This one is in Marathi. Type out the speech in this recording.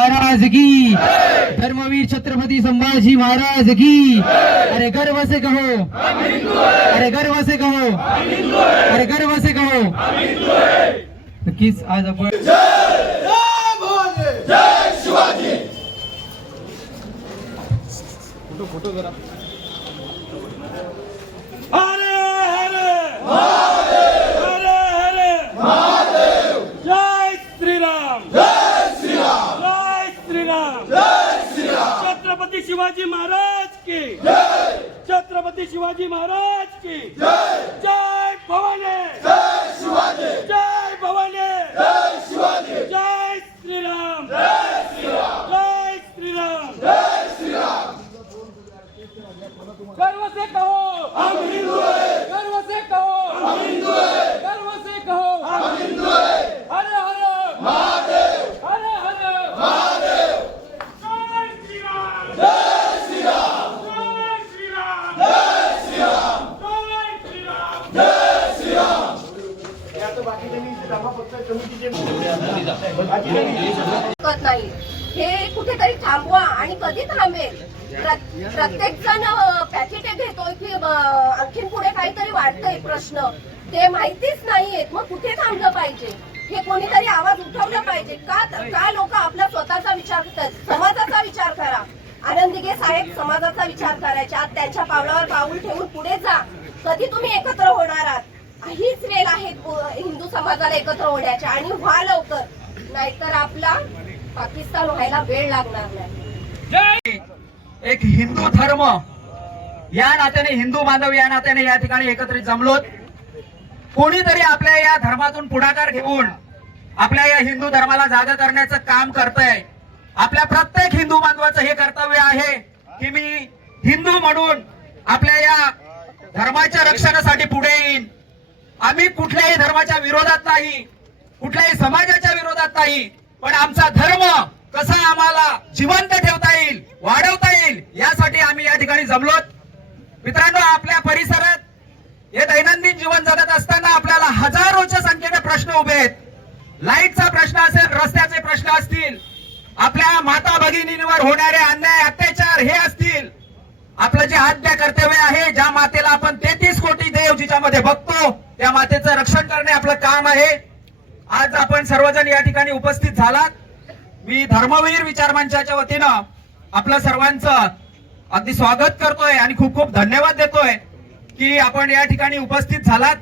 महाराज की। धर्मवीर छत्रपति संभाजी महाराज की। अरे गर्व से कहो। अरे गर्व से कहो। अरे गर्व से कहो। नक्कीच आज आपण हरे हरे हरे हरे जय श्रीराम जय श्रीराम जय श्रीराम छत्रपती शिवाजी महाराज की. छत्रपती शिवाजी महाराज की. जय जय भवानी. जय शिवाजी जय भवानी. जय शिवाजी जय श्रीराम. जय श्रीराम. जय श्रीराम. जय श्रीराम गर्व से कहो. हम हिंदू हैं गर्व से कहो हम हिंदू हैं गर्व से कहो हम हिंदू हैं हर हर महादेव हर हर महादेव जय श्री राम जय श्री राम जय श्री राम जय श्री राम जय श्री राम जय श्री राम शकत नाही. हे कुठेतरी थांबवा आणि कधी थांबेल? प्रत्येक जण पॅकेट घेतोय की आणखीन पुढे काहीतरी वाढतंय प्रश्न. ते माहितीच नाहीयेत. मग कुठे थांबलं पाहिजे? हे कोणीतरी आवाज उठवला पाहिजे. का का लोक आपला स्वतःचा विचार करतात? समाजाचा विचार करा. आनंदीगे साहेब समाजाचा विचार करायचे आज त्यांच्या पावलावर पाऊल ठेवून पुढे जा. कधी तुम्ही एकत्र होणार आहात? हीच वेळ आहे. हिंदू समाजाला एकत्र होण्याच्या आणि व्हा लवकर. नाहीतर आपला पाकिस्तान व्हायला वेळ लागणार नाही. एक हिंदू धर्म. या नात्याने हिंदू बांधव या नात्याने या ठिकाणी एकत्रित जमलोत. कोणीतरी आपल्या या धर्मातून पुढाकार घेऊन आपल्या या हिंदू धर्माला जागा करण्याचं काम करतंय. आपल्या प्रत्येक हिंदू बांधवाचं हे कर्तव्य आहे की मी हिंदू म्हणून आपल्या या धर्माच्या रक्षणासाठी पुढे येईन. आम्ही कुठल्याही धर्माच्या विरोधात नाही कुठल्याही समाजाच्या विरोधात नाही पण आमचा धर्म कसा आम्हाला जिवंत ठेवता येईल वाढवता येईल यासाठी आम्ही या ठिकाणी जमलोत. मित्रांनो आपल्या परिसरात हे दैनंदिन जीवन जगत असताना आपल्याला हजारोच्या संख्येने प्रश्न उभे आहेत. लाईटचा प्रश्न असेल रस्त्याचे प्रश्न असतील आपल्या माता भगिनींवर होणारे अन्याय अत्याचार हे असतील. आपलं जे आद्य कर्तव्य आहे ज्या मातेला आपण तेहतीस कोटी देव जिच्यामध्ये बघतो त्या मातेचं रक्षण करणे आपलं काम आहे आज आपण सर्वजण या ठिकाणी उपस्थित झालात. मी धर्मवीर विचार मंचाच्या वतीनं आपलं सर्वांचं अगदी स्वागत करतोय आणि खूप खूप धन्यवाद देतोय की आपण या ठिकाणी उपस्थित झालात.